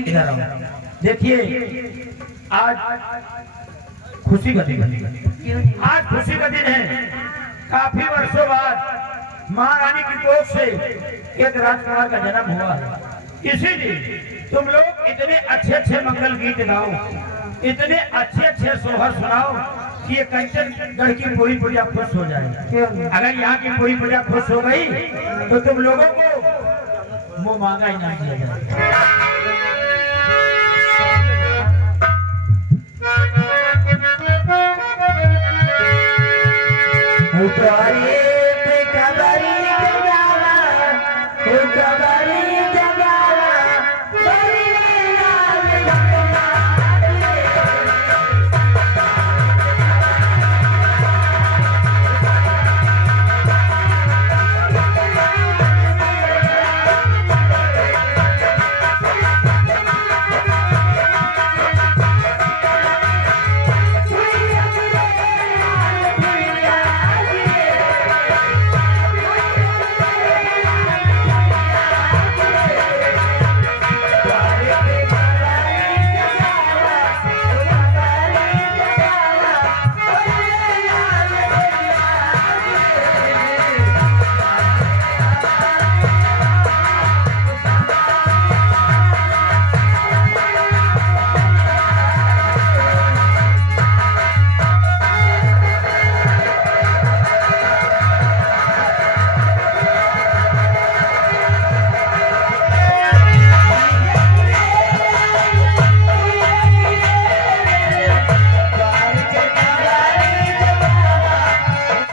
इधर आओ। देखिए आज खुशी का दिन है, आज खुशी का दिन है। काफी वर्षों बाद महारानी की कोख से एक राजकुमार का जन्म हुआ है। इसीलिए तुम लोग इतने अच्छे अच्छे मंगल गीत गाओ, इतने अच्छे अच्छे सोहर सुनाओ कि ये कंचनगढ़ की पूरी प्रजा खुश हो जाए। अगर यहाँ की पूरी प्रजा खुश हो गई तो तुम लोगों को मुंह मांगा इनाम दिया जाए।